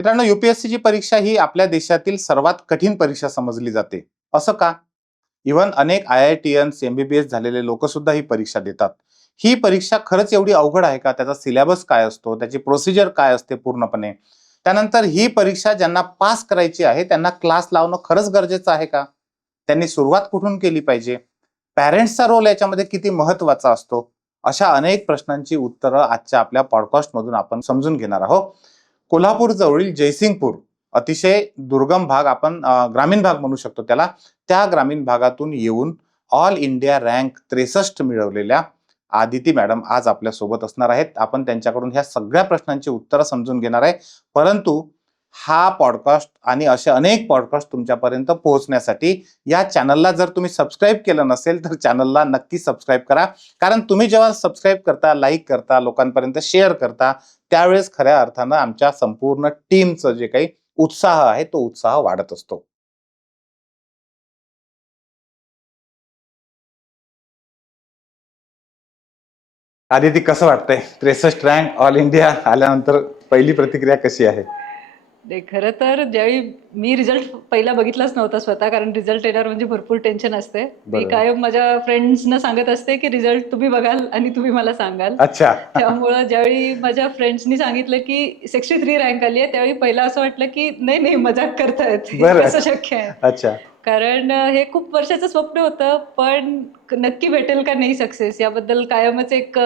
मित्रांनो युपीएससीची परीक्षा ही आपल्या देशातील सर्वात कठीण परीक्षा समजली जाते. असं का? इव्हन अनेक I I T N MBBS झालेले लोक सुद्धा ही परीक्षा देतात. ही परीक्षा खरंच एवढी अवघड आहे का? त्याचा सिलेबस काय असतो? त्याची प्रोसिजर काय असते पूर्णपणे? त्यानंतर ही परीक्षा ज्यांना पास करायची आहे त्यांना क्लास लावणं खरंच गरजेचं आहे का? त्यांनी सुरुवात कुठून केली पाहिजे? पॅरेंट्सचा रोल याच्यामध्ये किती महत्त्वाचा असतो? अशा अनेक प्रश्नांची उत्तरं आजच्या आपल्या पॉडकास्टमधून आपण समजून घेणार आहोत. कोल्हापूरजवळील जयसिंगपूर अतिशय दुर्गम भाग आपण ग्रामीण भाग म्हणू शकतो त्याला. त्या ग्रामीण भागातून येऊन ऑल इंडिया रँक त्रेसष्ट मिळवलेल्या आदिती मॅडम आज आपल्यासोबत असणार आहेत. आपण त्यांच्याकडून ह्या सगळ्या प्रश्नांची उत्तरं समजून घेणार आहे. परंतु हा पॉडकास्ट आणि असे अनेक पॉडकास्ट तुमच्यापर्यंत पोहोचण्यासाठी या चॅनलला जर तुम्ही सबस्क्राईब केलं नसेल तर चॅनलला नक्की सबस्क्राईब करा. कारण तुम्ही जेव्हा सबस्क्राईब करता लाईक करता लोकांपर्यंत शेअर करता त्यावेळेस खऱ्या अर्थानं आमच्या संपूर्ण टीमचं जे काही उत्साह आहे तो उत्साह वाढत असतो. आदिती कसं वाटतंय? त्रेसष्ट रँक ऑल इंडिया आल्यानंतर पहिली प्रतिक्रिया कशी आहे? नाही खरं तर ज्यावेळी मी रिझल्ट पहिला बघितलाच नव्हता स्वतः कारण रिझल्ट येणार म्हणजे भरपूर टेन्शन असते. मी. कायम माझ्या फ्रेंड्सना सांगत असते की रिझल्ट तुम्ही बघाल आणि तुम्ही मला सांगाल. अच्छा. त्यामुळं ज्यावेळी माझ्या फ्रेंड्सनी सांगितलं की सिक्स्टी थ्री रँक आली आहे त्यावेळी पहिला असं वाटलं की नाही नाही मजाक करतायत. कसं शक्य आहे? अच्छा. कारण हे खूप वर्षाचं स्वप्न होतं पण नक्की भेटेल का नाही सक्सेस याबद्दल कायमच एक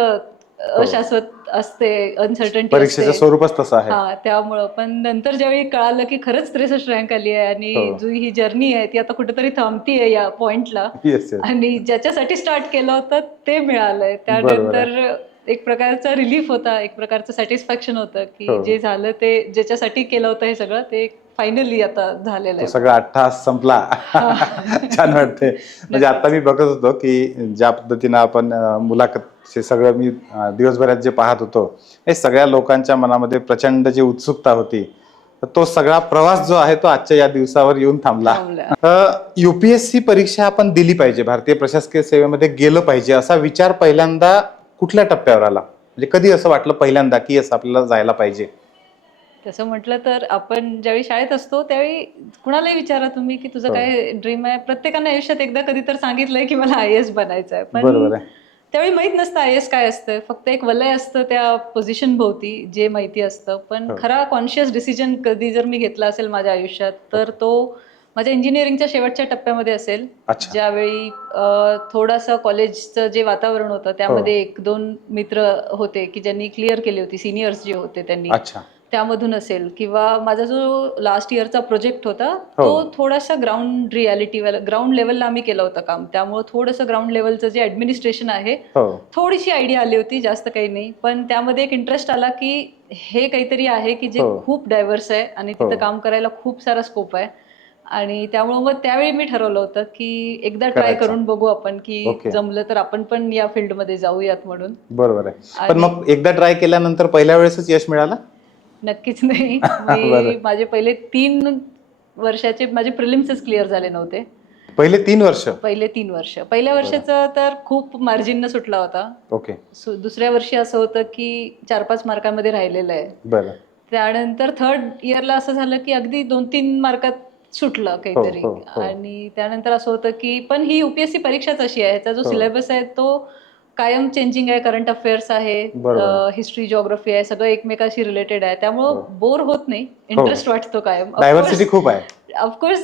अशाश्वत असते अनसर्टन्टी परीक्षेचं स्वरूपच तसं आहे. हा त्यामुळं. पण नंतर ज्यावेळी कळालं की खरंच त्रेसष्ट रँक आली आहे आणि हो. जो ही जर्नी आहे ती आता कुठेतरी थांबतीये या पॉइंटला येस येस आणि ज्याच्यासाठी स्टार्ट केलं होतं ते मिळालंय. त्यानंतर एक प्रकारचा रिलीफ होता एक प्रकारचं सॅटिस्फॅक्शन होतं की हो. जे झालं ते ज्याच्यासाठी केलं होतं हे सगळं ते फायनली आता झालेलं तो आहे. सगळा अट्टास संपला. छान वाटते म्हणजे आता मी बघत होतो की ज्या पद्धतीनं आपण मुलाखत हे सगळं मी दिवसभरात जे पाहत होतो हे सगळ्या लोकांच्या मनामध्ये प्रचंड जी उत्सुकता होती तो सगळा प्रवास जो आहे तो आजच्या या दिवसावर येऊन थांबला. थांबलं. युपीएससी परीक्षा आपण दिली पाहिजे भारतीय प्रशासकीय सेवेमध्ये गेलं पाहिजे असा विचार पहिल्यांदा कुठल्या टप्प्यावर आला? म्हणजे कधी असं वाटलं पहिल्यांदा की असं आपल्याला जायला पाहिजे? तसं म्हटलं तर आपण ज्यावेळी शाळेत असतो त्यावेळी कुणालाही विचारा तुम्ही की तुझं हो. काय ड्रीम आहे. प्रत्येकानं आयुष्यात एकदा कधी तर सांगितलंय की मला आय एस बनायचं आहे. पण त्यावेळी माहीत नसतं आय एस काय असतं. फक्त एक वलय असतं त्या पोझिशन भोवती जे माहिती असतं. पण हो. खरा कॉन्शियस डिसिजन कधी जर मी घेतला असेल माझ्या आयुष्यात तर तो माझ्या इंजिनिअरिंगच्या शेवटच्या टप्प्यामध्ये असेल. ज्यावेळी थोडासा कॉलेजचं जे वातावरण होतं त्यामध्ये हो. एक दोन मित्र होते की ज्यांनी क्लिअर केली होती सिनियर्स जे होते त्यांनी. अच्छा. त्यामधून असेल किंवा माझा जो लास्ट इयरचा प्रोजेक्ट होता हो. तो थोडासा ग्राउंड रियालिटी ग्राउंड लेवलला आम्ही केलं होतं काम त्यामुळे थोडंसं ग्राउंड लेवलचं जे ऍडमिनिस्ट्रेशन आहे हो थोडीशी आयडिया आली होती जास्त काही नाही पण त्यामध्ये एक इंटरेस्ट आला की हे काहीतरी आहे की जे हो. खूप डायव्हर्स आहे आणि. तिथं काम करायला खूप सारा स्कोप आहे आणि त्यामुळे मग त्यावेळी मी ठरवलं होतं की एकदा ट्राय. करून बघू आपण की. जमलं तर आपण पण या फील्डमध्ये जाऊयात म्हणून बरोबर आहे पण मग एकदा ट्राय केल्यानंतर पहिल्या वेळेसच यश मिळालं नक्कीच नाही. मी बरं. माझे पहिले तीन वर्षाचे माझे प्रिलिम्सच क्लिअर झाले नव्हते. पहिले तीन वर्ष? पहिले तीन वर्ष. पहिल्या वर्षाचं तर खूप मार्जिननं सुटला होता. ओके. सु- दुसऱ्या वर्षी असं होतं की चार पाच मार्कामध्ये राहिलेलं आहे. बरं. त्यानंतर थर्ड इयरला असं झालं की अगदी दोन तीन मार्कात सुटलं काहीतरी. हो, हो. आणि त्यानंतर असं होतं की पण ही युपीएससी परीक्षाच अशी आहे. ह्याचा जो हो. सिलेबस आहे तो कायम चेंजिंग आहे करंट अफेअर्स आहे. हिस्ट्री जॉग्राफी आहे सगळं एकमेकाशी रिलेटेड आहे. हो. त्यामुळं बोर होत नाही. इंटरेस्ट वाटतो कायम. डायव्हर्सिटी खूप आहे. ऑफकोर्स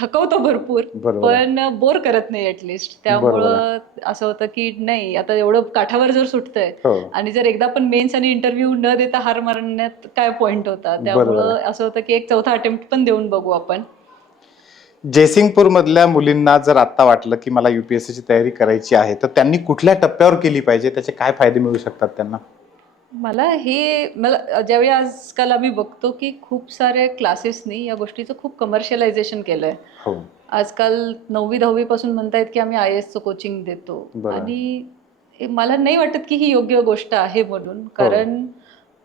थकवतो भरपूर. पण बोर करत नाही ऍटलिस्ट त्यामुळं असं होतं की नाही आता एवढं काठावर जर सुटतंय हो. आणि जर एकदा पण मेन्स आणि इंटरव्ह्यू न देता हार मारण्यात काय पॉइंट होता? त्यामुळं. असं होतं की एक चौथा अटेम्प्ट पण देऊन बघू आपण. जयसिंगपूर मधल्या मुलींना जर आता वाटलं की मला युपीएससी ची तयारी करायची आहे तर त्यांनी कुठल्या टप्प्यावर केली पाहिजे? त्याचे काय फायदे मिळू शकतात त्यांना? मला हे मला ज्यावेळी आजकाल आम्ही बघतो की खूप सारे क्लासेसनी या गोष्टीचं खूप कमर्शियलायझेशन केलंय. हो. आजकाल नववी दहावी पासून म्हणतायत की आम्ही आय एसचं कोचिंग देतो. बरं. आणि हे मला नाही वाटत की ही योग्य गोष्ट आहे हो. म्हणून कारण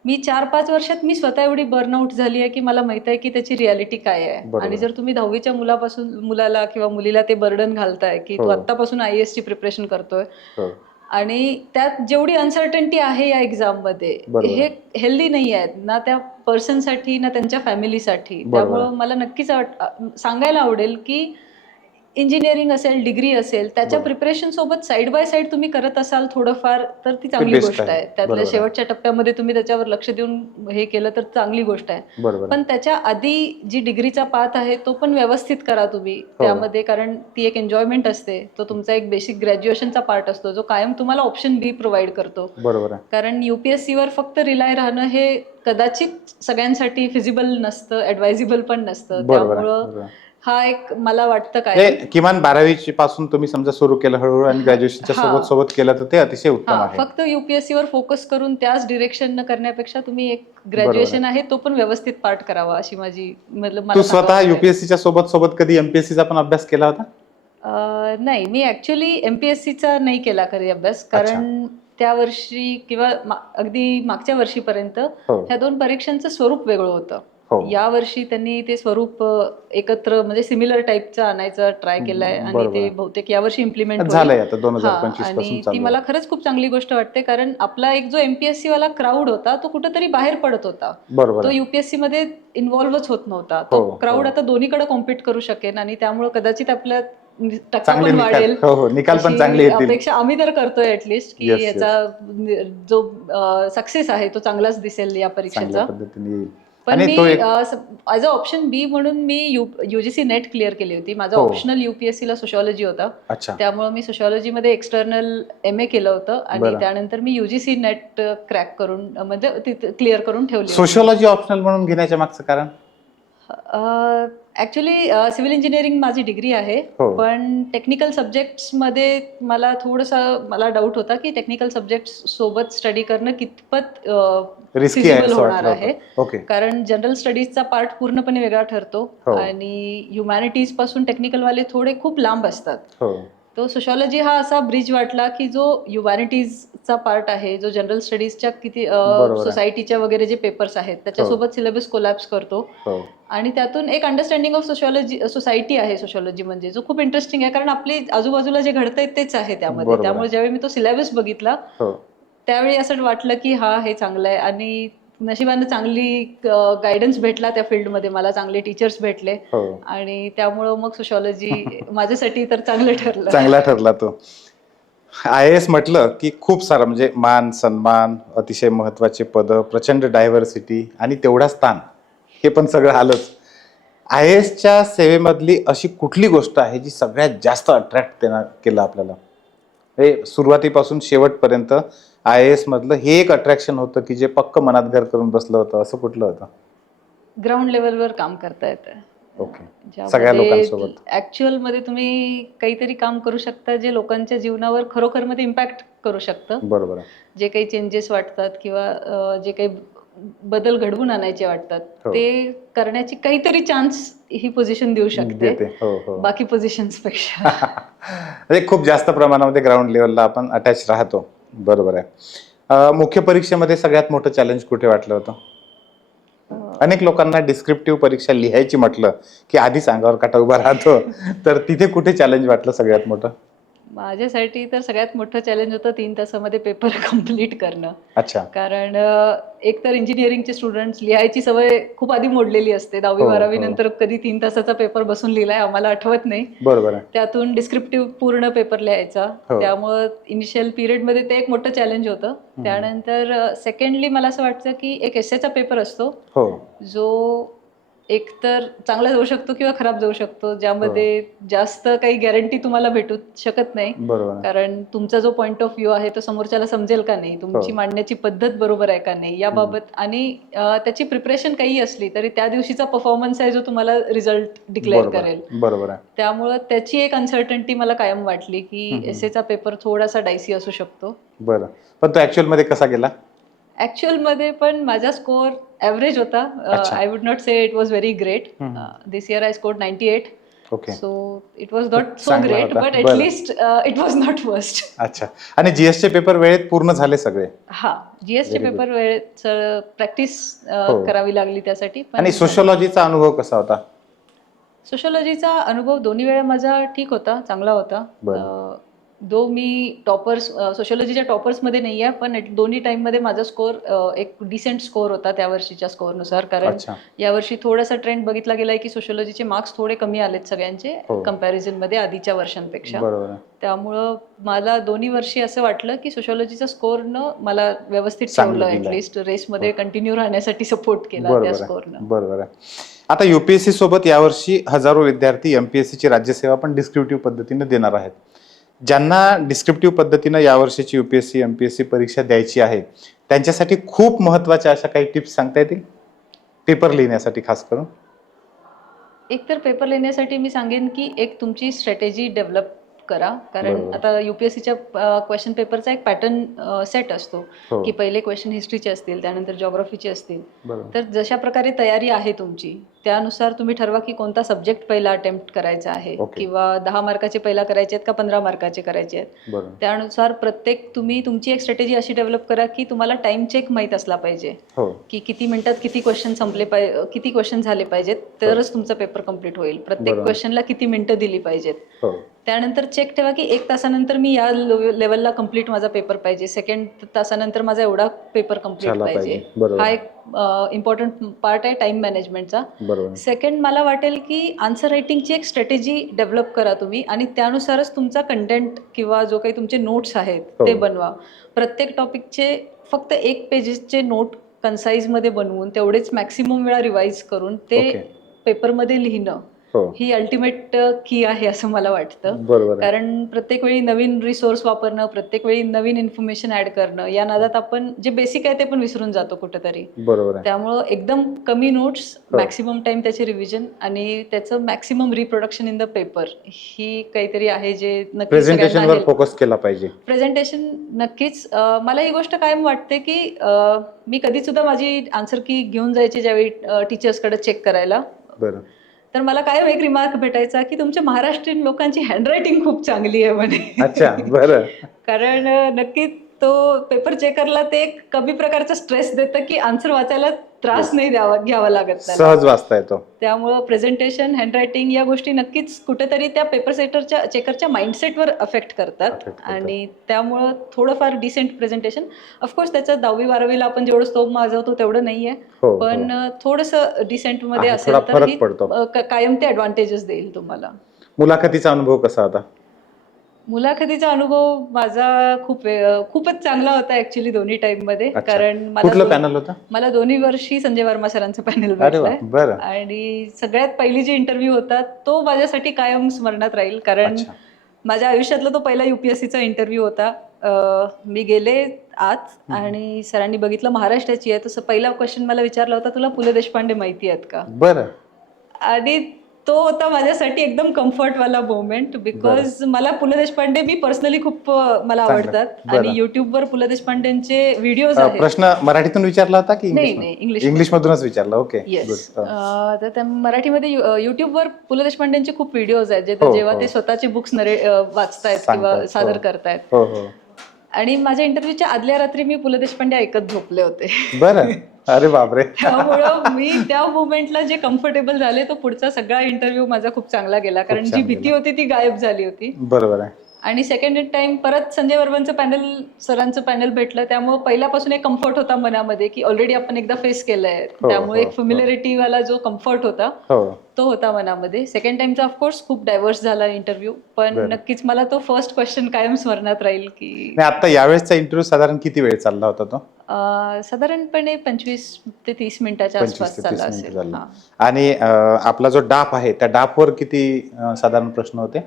मी चार पाच वर्षात मी स्वतः एवढी बर्नआउट झाली आहे की मला माहीत आहे की त्याची रियालिटी काय आहे. आणि जर तुम्ही दहावीच्या मुलापासून मुलाला किंवा मुलीला ते बर्डन घालताय की तू. आत्तापासून आय एसची प्रिपरेशन करतोय हो आणि त्यात जेवढी अनसर्टन्टी आहे या एक्झाममध्ये. हे हेल्दी नाही आहेत ना त्या पर्सनसाठी ना त्यांच्या फॅमिलीसाठी. त्यामुळं मला नक्कीच सांगायला आवडेल की इंजिनिअरिंग असेल डिग्री असेल त्याच्या. प्रिपरेशन सोबत साईड बाय साईड तुम्ही करत असाल थोडंफार तर ती चांगली गोष्ट आहे. त्यातल्या. शेवटच्या टप्प्यामध्ये तुम्ही त्याच्यावर लक्ष देऊन हे केलं तर चांगली गोष्ट आहे पण त्याच्या आधी जी डिग्रीचा पाथ आहे तो पण व्यवस्थित करा तुम्ही हो. त्यामध्ये कारण ती एक एन्जॉयमेंट असते तो तुमचा एक बेसिक ग्रॅज्युएशनचा पार्ट असतो जो कायम तुम्हाला ऑप्शन बी प्रोव्हाइड करतो बरोबर कारण युपीएससी वर फक्त रिलाय राहणं हे कदाचित सगळ्यांसाठी फिजिबल नसतं ऍडवायझेबल पण नसतं त्यामुळं. हा एक मला वाटतं काय? किमान बारावी पासून तुम्ही समजा सुरू केलं हळूहळू आणि ग्रॅज्युएशनच्या हा. सोबत सोबत केलं तर ते अतिशय उत्तम हा आहे. फक्त युपीएससी वर फोकस करून त्याच डिरेक्शन न करण्यापेक्षा तुम्ही एक ग्रॅज्युएशन आहे तो पण व्यवस्थित पार्ट करावा अशी माझी मतलब मला तू स्वतः सांगावं. युपीएससीच्या सोबत सोबत कधी एमपीएससीचा पण अभ्यास केला होता? अं, नाही मी ऍक्च्युली एमपीएससीचा नाही केला कधी अभ्यास कारण त्या वर्षी किंवा मा- अगदी मागच्या वर्षीपर्यंत हो. ह्या दोन परीक्षांचं स्वरूप वेगळं होतं. या वर्षी त्यांनी ते स्वरूप एकत्र म्हणजे सिमिलर टाईपचं आणायचं ट्राय केलंय आणि. ते बहुतेक यावर्षी इम्प्लिमेंट झालंय आणि ती मला खरंच खूप चांगली गोष्ट वाटते कारण आपला एक जो एमपीएससी वाला क्राऊड होता तो कुठेतरी बाहेर पडत होता. तो. युपीएससी मध्ये इन्व्हॉल्व्हच होत नव्हता. हो, तो हो. क्राऊड आता दोन्हीकडे कॉम्पिट करू शकेन आणि त्यामुळे कदाचित आपल्या टक्का चांगले पण निकाल. वाढेल. हो हो. निकाल पण चांगले अपेक्षा आम्ही तर करतोय ऍटलिस्ट की. याचा जो सक्सेस आहे तो चांगलाच दिसेल या परीक्षेचा. पण मी ॲज अ ऑप्शन बी म्हणून मी युजीसी नेट क्लिअर केली होती माझा. ऑप्शनल युपीएससी ला सोशॉलॉजी होता त्यामुळे मी सोशॉलॉजी मध्ये एक्सटर्नल एम ए केलं होतं आणि. त्यानंतर मी युजीसी नेट क्रॅक करून म्हणजे क्लिअर करून ठेवली होती. सोशिओलॉजी ऑप्शनल म्हणून घेण्याच्या मागचं कारण ऍक्च्युली सिव्हिल इंजिनिअरिंग माझी डिग्री आहे हो. पण टेक्निकल सब्जेक्ट्समध्ये मला थोडंसं मला डाऊट होता की टेक्निकल सब्जेक्ट्स सोबत स्टडी करणं कितपत रिस्की आहे feasible असं होणार आहे. ओके कारण जनरल स्टडीजचा पार्ट पूर्णपणे वेगळा ठरतो हो. आणि ह्युमॅनिटीजपासून टेक्निकल वाले थोडे खूप लांब असतात हो तो सोशॉलॉजी हा असा ब्रिज वाटला की जो ह्युमॅनिटीजचा पार्ट आहे जो जनरल स्टडीजच्या किती. सोसायटीच्या वगैरे जे पेपर्स आहेत त्याच्यासोबत सिलेबस कोलॅप्स करतो. हो. आणि त्यातून एक अंडरस्टँडिंग ऑफ सोशॉलॉजी सोसायटी आहे सोशॉलॉजी म्हणजे जो खूप इंटरेस्टिंग आहे कारण आपली आजूबाजूला जे घडतंय तेच आहे त्यामध्ये. त्यामुळे. ज्यावेळी मी तो सिलेबस बघितला हो. त्यावेळी असं वाटलं की हा हे चांगलं आहे. आणि नशिबानं चांगली गायडन्स भेटला त्या फील्डमध्ये मला चांगले टीचर्स भेटले. हो. आणि त्यामुळं मग सोशॉलॉजी माझ्यासाठी तर चांगलं ठरलं. चांगला ठरला तो. आय एस म्हटलं की खूप सारं म्हणजे मान सन्मान अतिशय महत्त्वाचे पदं प्रचंड डायव्हर्सिटी आणि तेवढा स्थान हे पण सगळं आलंच. आय एसच्या सेवेमधली अशी कुठली गोष्ट आहे जी सगळ्यात जास्त अट्रॅक्ट केलं आपल्याला? हे सुरुवातीपासून शेवटपर्यंत आय एस मधलं हे एक अट्रॅक्शन होतं की जे पक्क मनात घर करून बसलं होतं असं कुठलं होतं? ग्राउंड लेवलवर काम करता येतं. ओके. सगळ्या लोकांसोबत. ऍक्च्युअलमध्ये तुम्ही काहीतरी काम करू शकता जे लोकांच्या जीवनावर खरोखरमध्ये इम्पॅक्ट करू शकतं. बरोबर जे काही चेंजेस वाटतात किंवा जे काही बदल घडवून आणायचे वाटतात हो. ते करण्याची काहीतरी चान्स ही पोझिशन देऊ शकते. हो हो. बाकी पोझिशन्सपेक्षा. म्हणजे खूप जास्त प्रमाणामध्ये ग्राउंड लेवलला आपण अटॅच राहतो. बरोबर आहे. मुख्य परीक्षेमध्ये सगळ्यात मोठं चॅलेंज कुठे वाटलं होतं? अनेक लोकांना डिस्क्रिप्टिव्ह परीक्षा लिहायची म्हटलं की आधीच अंगावर काटा उभा राहतो. तर तिथे कुठे चॅलेंज वाटलं सगळ्यात मोठं? माझ्यासाठी तर सगळ्यात मोठं चॅलेंज होतं तीन तासामध्ये पेपर कंप्लीट करणं. अच्छा. कारण एक तर इंजिनिअरिंगचे स्टुडंट्स लिहायची सवय खूप आधी मोडलेली असते. दहावी हो, बारावी हो. नंतर कधी तीन तासाचा पेपर बसून लिहिलाय आम्हाला आठवत नाही. बरोबर त्यातून डिस्क्रिप्टिव्ह पूर्ण पेपर लिहायचा. हो. त्यामुळं इनिशियल पिरियडमध्ये ते एक मोठं चॅलेंज होतं. त्यानंतर सेकंडली मला असं वाटतं की एक एसेचा पेपर असतो. जो एक तर चांगला जाऊ शकतो किंवा खराब जाऊ शकतो ज्यामध्ये जास्त काही गॅरंटी तुम्हाला भेटू शकत नाही. बरोबर कारण तुमचा जो पॉईंट ऑफ व्ह्यू आहे तो समोरच्याला समजेल का नाही? तुमची हो. मांडण्याची पद्धत बरोबर आहे का नाही? याबाबत आणि त्याची प्रिपरेशन काही असली तरी त्या दिवशीचा परफॉर्मन्स आहे जो तुम्हाला रिझल्ट डिक्लेअर करेल. बरोबर त्यामुळं त्याची एक अनसर्टन्टी मला कायम वाटली की हम्म. एसेचा पेपर थोडासा डायसी असू शकतो. बरं. पण तो ऍक्च्युअलमध्ये कसा गेला? ऍक्च्युअलमध्ये पण माझा स्कोअर ॲव्हरेज होता अच्छा. I would not say it was very great hmm. This year I score ninety eight okay so it was not so चांगला ग्रेट होता. बट बरं. At least it was not worst अच्छा आणि जीएसचे paper वेळेत पूर्ण झाले सगळे हा जीएसटी Very good. पेपर वेळेत प्रॅक्टिस हो. करावी लागली त्यासाठी पण आणि सोशोलॉजीचा अनुभव कसा होता सोशोलॉजीचा अनुभव दोन्ही वेळा माझा ठीक होता चांगला होता बरं. दो मी टॉपर्स सोशॉलॉजीच्या टॉपर्समध्ये नाही आहे पण दोन्ही टाईममध्ये माझा स्कोर एक डिसेंट स्कोर होता त्या वर्षीच्या स्कोअरनुसार कारण यावर्षी थोडासा ट्रेंड बघितला गेलाय की सोशॉलॉजीचे मार्क्स थोडे कमी आलेत सगळ्यांचे हो. कम्पॅरिझनमध्ये आधीच्या वर्षांपेक्षा. त्यामुळं मला दोन्ही वर्षी असं वाटलं की सोशॉलॉजीचा स्कोरनं मला व्यवस्थित ठेवलं. ऍटलिस्ट रेसमध्ये कंटिन्यू राहण्यासाठी सपोर्ट केला त्या. स्कोरनं बरोबर आता युपीएससी सोबत यावर्षी हजारो विद्यार्थी एमपीएससी ची राज्यसेवा पण डिस्क्रिप्टिव्ह पद्धतीने देणार आहेत. ज्यांना डिस्क्रिप्टिव्ह पद्धतीनं यावर्षीची U P S C M P S C परीक्षा द्यायची आहे त्यांच्यासाठी खूप महत्त्वाच्या अशा काही टिप्स सांगता येतील? पेपर लिहिण्यासाठी खास करून. एक तर पेपर लिहिण्यासाठी मी सांगेन की एक तुमची स्ट्रॅटेजी डेव्हलप करा. कारण बरोबर. आता युपीएससीच्या क्वेश्चन पेपरचा एक पॅटर्न सेट असतो. हो. की पहिले क्वेश्चन हिस्ट्रीचे असतील त्यानंतर जॉग्राफीचे असतील. बरोबर. तर जशा प्रकारे तयारी आहे तुमची त्यानुसार तुम्ही ठरवा की कोणता सब्जेक्ट पहिला अटेम्प्ट करायचा आहे. Okay. किंवा दहा मार्काचे पहिला करायचे आहेत का पंधरा मार्काचे करायचे आहेत. बरोबर. त्यानुसार प्रत्येक तुम्ही तुमची एक स्ट्रॅटेजी अशी डेव्हलप करा की तुम्हाला टाइम चेक माहीत असला पाहिजे. हो. की किती मिनिटात किती क्वेश्चन संपले पाहिजे किती क्वेश्चन झाले पाहिजेत तरच तुमचा पेपर कंप्लीट होईल. प्रत्येक बरोबर. क्वेश्चनला किती मिनिटं दिली पाहिजेत. हो. त्यानंतर चेक ठेवा की एक तासानंतर मी या लेवलला कंप्लीट माझा पेपर पाहिजे. सेकंड तासानंतर माझा एवढा पेपर कंप्लीट पाहिजे. हा एक इम्पॉर्टंट पार्ट आहे टाइम मॅनेजमेंटचा सेकंड मला वाटेल की आन्सर रायटिंगची एक स्ट्रॅटेजी डेव्हलप करा तुम्ही आणि त्यानुसारच तुमचा कंटेंट किंवा जो काही तुमचे नोट्स आहेत हो. ते बनवा. प्रत्येक टॉपिकचे फक्त एक पेजेसचे नोट कन्साईजमध्ये बनवून तेवढेच मॅक्सिमम वेळा रिवाईज करून ते पेपरमध्ये लिहिणं. हो. ही अल्टिमेट की आहे असं मला वाटतं. कारण प्रत्येक वेळी नवीन रिसोर्स वापरणं प्रत्येक वेळी नवीन इन्फॉर्मेशन ऍड करणं या नादात आपण जे बेसिक आहे ते पण विसरून जातो कुठेतरी. त्यामुळं एकदम कमी नोट्स. मॅक्सिमम टाइम त्याचे रिव्हिजन आणि त्याचं maximum reproduction in the paper ही काहीतरी आहे जे नक्कीच फोकस केला पाहिजे. प्रेझेंटेशन नक्कीच. मला ही गोष्ट कायम वाटते की मी कधी सुद्धा माझी आन्सर की घेऊन जायची ज्यावेळी टीचर्सकडे चेक करायला. बरं. तर मला कायम एक रिमार्क भेटायचा की तुमच्या महाराष्ट्रीयन लोकांची हँडरायटिंग खूप चांगली आहे म्हणे. अच्छा बरं. कारण नक्की तो पेपर चेकरला ते एक कमी प्रकारचा स्ट्रेस देतं की आन्सर वाचायला त्रास नाही द्यावा घ्यावा लागत त्याला. सहज वाचता येतो. त्यामुळं प्रेझेंटेशन हँडरायटिंग या गोष्टी नक्कीच कुठेतरी त्या पेपर सेटरच्या चेकरच्या माइंडसेटवर अफेक्ट करतात. Affect करतात. आणि त्यामुळं थोडंफार डिसेंट प्रेझेंटेशन ऑफकोर्स त्याचं दहावी बारावीला आपण जेवढं स्तोभ माजवतो तेवढं नाहीये. हो पण हो. थोडंसं डिसेंटमध्ये आहे, असेल थोडा तर फरक ही, पडतो. अ, क- कायम ते ऍडव्हान्टेजेस देईल तुम्हाला. मुलाखतीचा अनुभव कसा होता मुलाखतीचा अनुभव माझा खूप वे- खूपच चांगला होता ऍक्च्युली दोन्ही टाइममध्ये. अच्छा. कारण मला कुठलं पॅनल होतं? मला दोन्ही वर्षी संजय वर्मा सरांचं पॅनल अरे वा भेटलंय बरं. आणि सगळ्यात पहिली जी इंटरव्ह्यू होता तो माझ्यासाठी कायम स्मरणात राहील. कारण अच्छा. माझ्या आयुष्यातला तो पहिला युपीएससीचा इंटरव्ह्यू होता. अं, मी गेले आत हम्म. आणि सरांनी बघितलं महाराष्ट्राची आहे. तसं पहिला क्वेश्चन मला विचारला होता तुला पु. ल. देशपांडे माहिती आहेत का? बरं. आणि तो होता माझ्यासाठी एकदम कम्फर्टवाला मोमेंट बिकॉज मला पु ल देशपांडे मी पर्सनली खूप मला. आवडतात. आणि युट्यूबवर पु ल देशपांडेंचे व्हिडिओज प्रश्न मराठीतून विचारला होता की नाही इंग्लिश नाही इंग्लिश इंग्लिश मधूनच विचारला. ओके तर मराठीमध्ये युट्यूबवर पु ल देशपांडेंचे खूप व्हिडिओज आहेत जे हो, जेव्हा हो. ते स्वतःचे बुक्स नरे वाचतायत किंवा सांगतायत, सादर हो. करतायत. हो हो. आणि माझ्या इंटरव्ह्यूच्या आदल्या रात्री मी पु ल देशपांडे ऐकत झोपले होते. बरं. अरे बापरे. त्यामुळं मी त्या मुवमेंटला जे कम्फर्टेबल झाले तो पुढचा सगळा इंटरव्ह्यू माझा खूप चांगला गेला. कारण जी भीती. होती ती गायब झाली होती. बरोबर आहे. आणि सेकंड टाइम परत संजय वर्मांचं पॅनल सरांचं पॅनल भेटलं. त्यामुळे पहिल्यापासून एक कम्फर्ट होता मनामध्ये की ऑलरेडी आपण एकदा फेस केलंय. हो, त्यामुळे हो, एक familiarity वाला जो कम्फर्ट होता हो. तो होता मनामध्ये. सेकंड टाइमचा ऑफकोर्स खूप डायव्हर्स झाला इंटरव्ह्यू पण. नक्कीच मला तो फर्स्ट क्वेश्चन कायम स्मरणात राहील की आता यावेळेसचा इंटरव्ह्यू साधारण किती वेळ चालला होता तो? साधारणपणे पंचवीस ते तीस मिनिटाच्या 25 आसपास ते चालला 30 मिनिटं असेल झाली. हा. आणि अ, आपला जो डाप आहे त्या डापवर किती अ, साधारण प्रश्न होते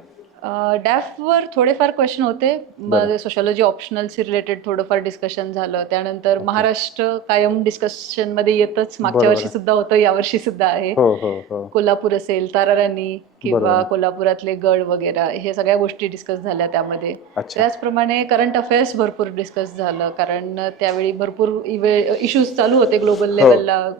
डॅफवर थोडेफार क्वेश्चन होते. सोशॉलॉजी ऑप्शनलशी रिलेटेड थोडंफार डिस्कशन झालं. त्यानंतर महाराष्ट्र कायम डिस्कशनमध्ये येतच. मागच्या वर्षी. सुद्धा होतं यावर्षी सुद्धा आहे. हो हो हो. कोल्हापूर असेल ताराराणी किंवा. कोल्हापुरातले गड वगैरे हे सगळ्या गोष्टी डिस्कस झाल्या त्यामध्ये. त्याचप्रमाणे करंट अफेअर्स भरपूर डिस्कस झालं. कारण त्यावेळी भरपूर इश्यूज चालू होते ग्लोबल लेवलला.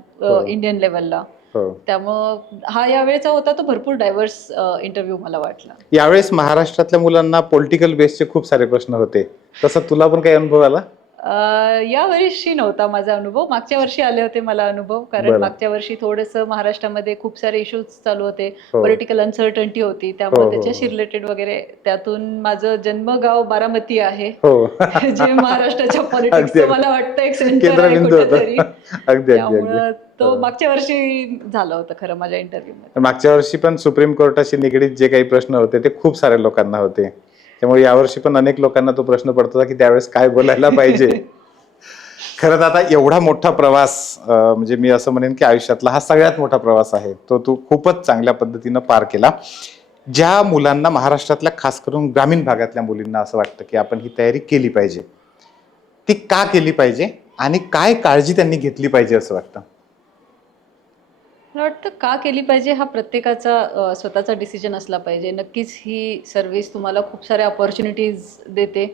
इंडियन लेवलला त्यामुळं हा यावेळेचा होता तो भरपूर डायव्हर्स इंटरव्ह्यू मला वाटला. यावेळेस महाराष्ट्रातल्या मुलांना पॉलिटिकल बेसचे खूप सारे प्रश्न होते. तसं तुला पण काही अनुभव आला? या वर्षी नव्हता माझा अनुभव मागच्या वर्षी आले होते मला अनुभव कारण. मागच्या वर्षी थोडंसं महाराष्ट्रामध्ये खूप सारे इश्यूज चालू होते हो. पॉलिटिकल अनसर्टन्टी होती हो, त्यामुळे हो, त्याच्याशी हो. रिलेटेड वगैरे त्यातून माझं जन्मगाव बारामती आहे हो जे महाराष्ट्राच्या पॉलिटिक्सचं. मला वाटतं एक सेंटर आहे कुठेतरी त्यामुळं तो हो. मागच्या वर्षी झालं होतं खरं माझ्या इंटरव्ह्यू मध्ये मागच्या वर्षी पण सुप्रीम कोर्टाशी निगडीत जे काही प्रश्न होते ते खूप साऱ्या लोकांना होते त्यामुळे यावर्षी पण अनेक लोकांना तो प्रश्न पडत होता की त्यावेळेस काय बोलायला पाहिजे. खरं तर आता एवढा मोठा प्रवास म्हणजे मी असं म्हणेन की आयुष्यातला हा सगळ्यात मोठा प्रवास आहे. तो तू खूपच चांगल्या पद्धतीनं पार केला. ज्या मुलांना महाराष्ट्रातल्या खास करून ग्रामीण भागातल्या मुलींना असं वाटतं की आपण ही तयारी केली पाहिजे. ती का केली पाहिजे आणि काय काळजी त्यांनी घेतली पाहिजे असं वाटतं? मला वाटतं का केली पाहिजे हा प्रत्येकाचा स्वतःचा डिसिजन असला पाहिजे. नक्कीच ही सर्व्हिस तुम्हाला खूप साऱ्या ऑपॉर्च्युनिटीज देते.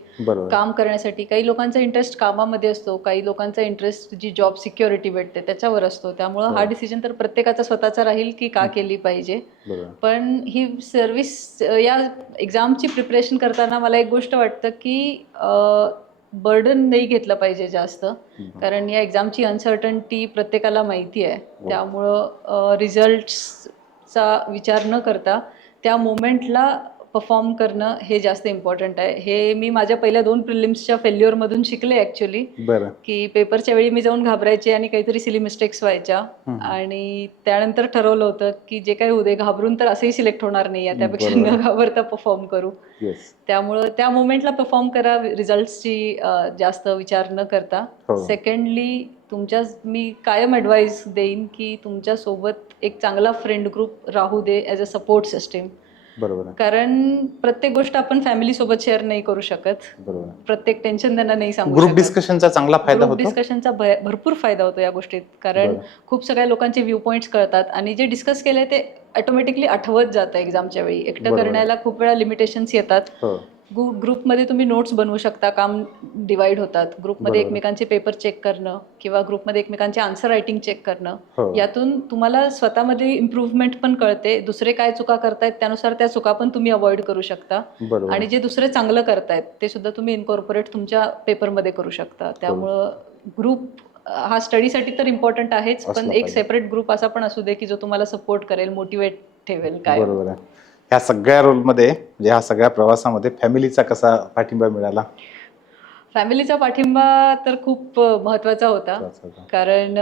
काम करण्यासाठी. काही लोकांचा इंटरेस्ट कामामध्ये असतो. काही लोकांचा इंटरेस्ट जी जॉब सिक्युरिटी भेटते त्याच्यावर असतो. त्यामुळं हा हो. डिसिजन तर प्रत्येकाचा स्वतःचा राहील की का केली पाहिजे. पण ही सर्व्हिस या एक्झामची प्रिपरेशन करताना मला एक गोष्ट वाटतं की बर्डन नाही घेतलं पाहिजे जास्त. कारण या एक्झामची अनसर्टन्टी प्रत्येकाला माहिती आहे. हो. त्यामुळं रिझल्ट्सचा विचार न करता त्या मोमेंटला परफॉर्म करणं हे जास्त इम्पॉर्टंट आहे. हे मी माझ्या पहिल्या दोन प्रिलिम्सच्या फेल्युअरमधून शिकले ॲक्च्युली की पेपरच्या वेळी मी जाऊन घाबरायचे आणि काहीतरी सिली मिस्टेक्स व्हायच्या. आणि त्यानंतर ठरवलं होतं की जे काही दे घाबरून तर असंही सिलेक्ट होणार नाही आहे. त्यापेक्षा. न घाबरता परफॉर्म करू. त्यामुळं त्या मोमेंटला परफॉर्म करा रिझल्ट्सची जास्त विचार न करता. हो. सेकंडली तुमच्या मी कायम ॲडवाईस देईन की तुमच्यासोबत एक चांगला फ्रेंड ग्रुप राहू दे ॲज अ सपोर्ट सिस्टीम बरोबर आहे कारण प्रत्येक गोष्ट आपण फॅमिली सोबत शेअर नाही करू शकत बरोबर आहे. प्रत्येक टेन्शन त्यांना नाही सांगू ग्रुप शकत. डिस्कशनचा चांगला फायदा ग्रुप होतो डिस्कशनचा भय- भरपूर फायदा होतो या गोष्टीत कारण बरं. खूप सगळ्या लोकांचे व्ह्यू पॉईंट्स कळतात आणि जे डिस्कस केलंय ते ऑटोमॅटिकली आठवत जातं एक्झामच्या वेळी एकटं बरोबर. करण्याला खूप वेळा लिमिटेशन्स येतात हो ग्रु- ग्रुपमध्ये तुम्ही नोट्स बनवू शकता काम डिवाइड होतात. ग्रुपमध्ये बरोबर. एकमेकांचे पेपर चेक करणं किंवा ग्रुपमध्ये एकमेकांचे आन्सर रायटिंग चेक करणं हो. यातून तुम्हाला स्वतःमध्ये इम्प्रूव्हमेंट पण कळते. दुसरे काय चुका करतायत त्यानुसार त्या चुका पण तुम्ही अवॉइड करू शकता. बरोबर. आणि जे दुसरे चांगलं करतायत ते सुद्धा तुम्ही इनकॉर्पोरेट तुमच्या पेपरमध्ये करू शकता. त्यामुळं ग्रुप हा स्टडीसाठी तर इम्पॉर्टंट आहेच असला पण एक पाहिजे. सेपरेट ग्रुप असा पण असू दे की जो तुम्हाला सपोर्ट करेल मोटिवेट ठेवेल काय. बरोबर आहे. ह्या सगळ्या रोलमध्ये म्हणजे ह्या सगळ्या प्रवासामध्ये फॅमिलीचा कसा पाठिंबा मिळाला? फॅमिलीचा पाठिंबा तर खूप महत्त्वाचा होता. कारण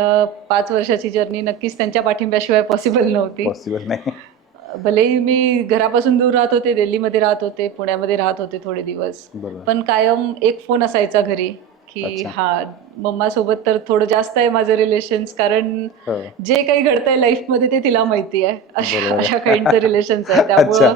पाच वर्षाची जर्नी नक्कीच त्यांच्या पाठिंब्याशिवाय पॉसिबल नव्हती. पॉसिबल नाही. भलेही मी घरापासून दूर राहत होते दिल्लीमध्ये राहत होते पुण्यामध्ये राहत होते थोडे दिवस. पण कायम एक फोन असायचा घरी. की अच्छा. हा मम्मा सोबत तर थोडं जास्त आहे माझं रिलेशन्स कारण हो. जे काही घडतंय लाईफमध्ये ते तिला माहिती आहे. अशा बरोबर. अशा काइंडचं रिलेशन्स आहे. त्यामुळं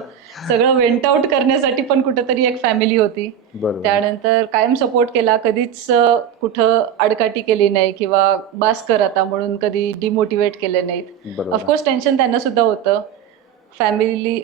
सगळं वेंट आउट करण्यासाठी पण कुठंतरी एक फॅमिली होती. बरोबर. त्यानंतर कायम सपोर्ट केला. कधीच अ, कुठं आडकाठी केली नाही किंवा बास कर आता म्हणून कधी डिमोटिवेट केले नाहीत. बरोबर. ऑफकोर्स टेन्शन त्यांना सुद्धा होतं. फॅमिली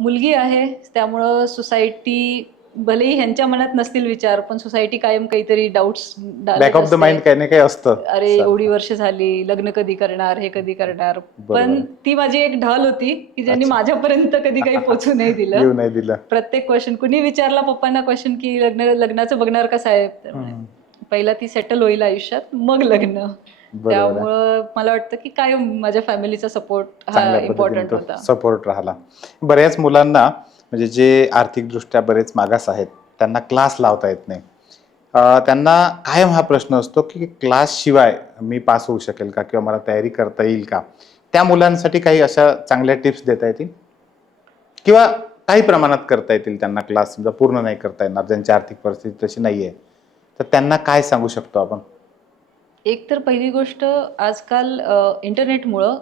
मुलगी आहे. त्यामुळं सोसायटी भलेही ह्यांच्या मनात नसतील विचार पण सोसायटी कायम काहीतरी doubts back of the mind काही ना काही असतं. अरे एवढी वर्ष झाली लग्न कधी करणार हे कधी करणार? पण. ती माझी एक ढाल होती की ज्यांनी. माझ्यापर्यंत कधी काही पोचू नाही दिलं. नाही दिलं. प्रत्येक क्वेश्चन कुणी विचारला पप्पांना क्वेश्चन की लग्न लग्नाचं बघणार कसं आहे. पहिला ती सेटल होईल आयुष्यात मग लग्न. त्यामुळं मला वाटतं की काय माझ्या फॅमिलीचा सपोर्ट हा इम्पॉर्टंट होता. सपोर्ट राहिला. बऱ्याच मुलांना म्हणजे जे आर्थिकदृष्ट्या बरेच मागास आहेत त्यांना क्लास लावता येत नाही. त्यांना कायम हा प्रश्न असतो की क्लासशिवाय मी पास होऊ शकेल का किंवा मला तयारी करता येईल का? त्या मुलांसाठी काही अशा चांगल्या टिप्स देता येतील? किंवा काही प्रमाणात करता येतील त्यांना क्लास समजा पूर्ण नाही करता येणार ज्यांची आर्थिक परिस्थिती तशी नाही आहे तर त्यांना काय सांगू शकतो आपण? एक तर पहिली गोष्ट आजकाल इंटरनेटमुळं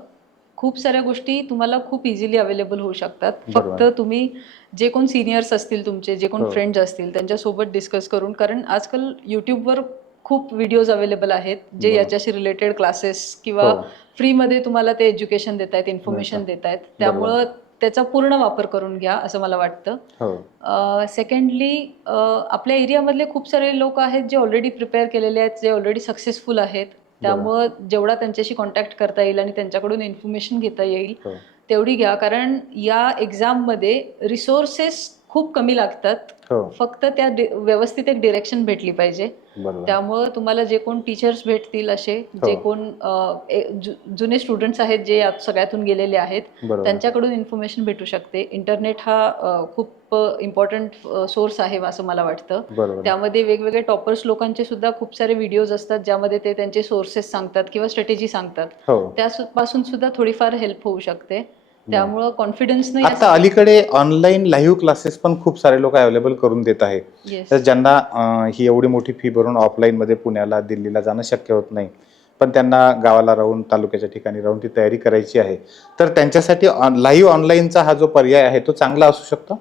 खूप साऱ्या गोष्टी तुम्हाला खूप इझिली अवेलेबल होऊ शकतात फक्त. तुम्ही जे कोण सिनियर्स असतील तुमचे जे कोण हो. फ्रेंड्स असतील त्यांच्यासोबत डिस्कस करून कारण आजकाल यूट्यूबवर खूप व्हिडिओज अवेलेबल आहेत जे. याच्याशी रिलेटेड क्लासेस किंवा हो. फ्रीमध्ये तुम्हाला ते एज्युकेशन देत आहेत इन्फॉर्मेशन देत आहेत त्यामुळं त्याचा पूर्ण वापर करून घ्या असं मला वाटतं हो सेकंडली आपल्या एरियामधले खूप सारे लोक आहेत जे ऑलरेडी प्रिपेअर केलेले आहेत जे ऑलरेडी सक्सेसफुल आहेत त्यामुळं जेवढा त्यांच्याशी कॉन्टॅक्ट करता येईल आणि त्यांच्याकडून इन्फॉर्मेशन घेता येईल हो. तेवढी घ्या. कारण या एक्झाममध्ये रिसोर्सेस खूप कमी लागतात. हो. फक्त त्या व्यवस्थित एक डिरेक्शन भेटली पाहिजे. त्यामुळं तुम्हाला जे कोण टीचर्स भेटतील असे जे हो. कोण जु- जुने स्टुडंट्स आहेत जे यात सगळ्यातून गेलेले आहेत त्यांच्याकडून इन्फॉर्मेशन भेटू शकते. इंटरनेट हा खूप इम्पॉर्टंट सोर्स आहे असं मला वाटतं. त्यामध्ये वेगवेगळे टॉपर्स लोकांचे सुद्धा खूप सारे व्हिडिओज असतात ज्यामध्ये ते त्यांचे सोर्सेस सांगतात किंवा स्ट्रॅटेजी सांगतात. हो. त्यापासून सुद्धा थोडीफार हेल्प होऊ शकते. त्यामुळं कॉन्फिडन्सनं आता अलीकडे ऑनलाईन लाईव्ह क्लासेस पण खूप सारे लोक अवेलेबल करून देत आहे तर ज्यांना ही एवढी मोठी फी भरून ऑफलाईन मध्ये पुण्याला दिल्लीला जाणं शक्य होत नाही पण त्यांना गावाला राहून तालुक्याच्या ठिकाणी राहून ती तयारी करायची आहे. तर त्यांच्यासाठी लाईव्ह ऑनलाईनचा हा जो पर्याय आहे तो चांगला असू शकतो?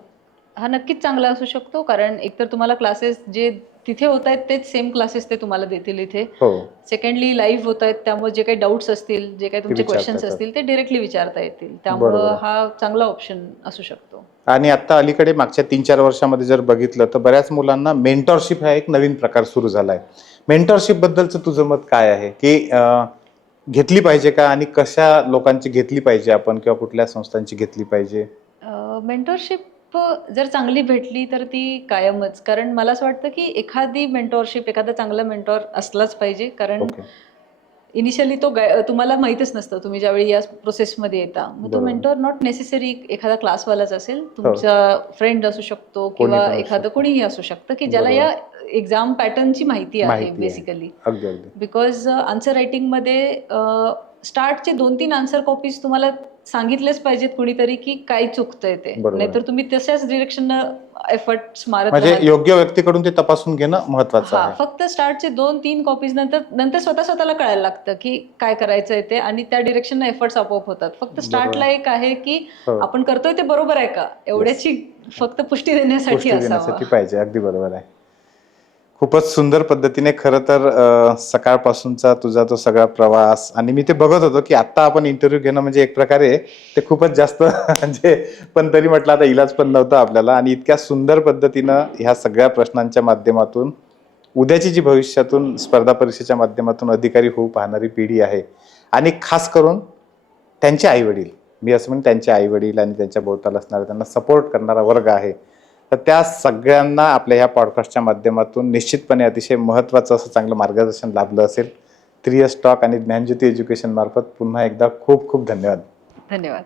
हा नक्कीच चांगला असू शकतो कारण एकतर तुम्हाला क्लासेस जे तिथे होत आहेत तेच सेम क्लासेस ते तुम्हाला देतील इथे. हो. सेकंडली लाईव्ह होत आहेत त्यामुळे जे काही डाऊट्स असतील जे काही तुमचे विचारता क्वेश्चन्स येतात. असतील ते डिरेक्टली विचारता येतील. बरोबर. त्यामुळं हा चांगला ऑप्शन असू शकतो. आणि आता अलीकडे मागच्या तीन चार वर्षामध्ये जर बघितलं तर बऱ्याच मुलांना मेंटॉरशिप हा एक नवीन प्रकार सुरू झाला आहे मेंटॉरशिप बद्दलचं तुझं मत काय आहे? की अं, घेतली पाहिजे का? आणि कशा लोकांची घेतली पाहिजे आपण? किंवा कुठल्या संस्थांची घेतली पाहिजे? मेंटॉरशिप जर चांगली भेटली तर ती कायमच. कारण मला असं वाटतं की एखादी मेंटॉरशिप एखादा चांगला मेंटॉर असलाच पाहिजे. कारण ओके. इनिशियली तो गाय तुम्हाला माहीतच नसतं तुम्ही ज्यावेळी या प्रोसेसमध्ये येता. मग तो बरोबर. मेंटॉर नॉट नेसेसरी एखादा क्लासवालाच असेल तुमचा फ्रेंड असू शकतो कोणी किंवा पण असू एखादं शकतं. कोणीही असू शकतं की ज्याला या एक्झाम पॅटर्नची माहिती आहे माहिती आहे. बेसिकली अगदी अगदी. बिकॉज आन्सर रायटिंगमध्ये स्टार्टचे दोन तीन आन्सर कॉपीज तुम्हाला सांगितलेच पाहिजेत कुणीतरी की काय चुकतंय ते. बरोबर. नाहीतर तुम्ही तशाच डिरेक्शन एफर्ट्स मारत म्हणजे राहाल. योग्य व्यक्तीकडून ते तपासून घेणं महत्वाचं हा आहे. फक्त स्टार्टचे दोन तीन कॉपीज नंतर नंतर स्वतः स्वतःला कळायला लागतं की काय करायचंय ते आणि त्या डिरेक्शन एफर्ट्स आपोआप होतात. फक्त स्टार्टला एक आहे की हो. आपण करतोय ते बरोबर आहे का? एवढ्याची फक्त पुष्टी देण्यासाठी असावा देण्यासाठी पाहिजे. अगदी बरोबर आहे. खूपच सुंदर पद्धतीने खरं तर सकाळपासूनचा तुझा तो सगळा प्रवास आणि मी ते बघत होतो की आता आपण इंटरव्ह्यू घेणं म्हणजे एक प्रकारे ते खूपच जास्त म्हणजे पण तरी म्हटलं आता इलाज पण नव्हता आपल्याला आणि इतक्या सुंदर पद्धतीनं ह्या सगळ्या प्रश्नांच्या माध्यमातून उद्याची जी भविष्यातून स्पर्धा परीक्षेच्या माध्यमातून अधिकारी होऊ पाहणारी पिढी आहे आणि खास करून त्यांचे आई वडील मी असं म्हणून त्यांचे आई वडील आणि त्यांच्या भोवताल असणारा त्यांना सपोर्ट करणारा वर्ग आहे तर त्या सगळ्यांना आपल्या ह्या पॉडकास्टच्या माध्यमातून निश्चितपणे अतिशय महत्त्वाचं असं चांगलं मार्गदर्शन लाभलं असेल. त्रिय स्टॉक आणि ज्ञानज्योती एज्युकेशन मार्फत पुन्हा एकदा खूप खूप धन्यवाद. धन्यवाद.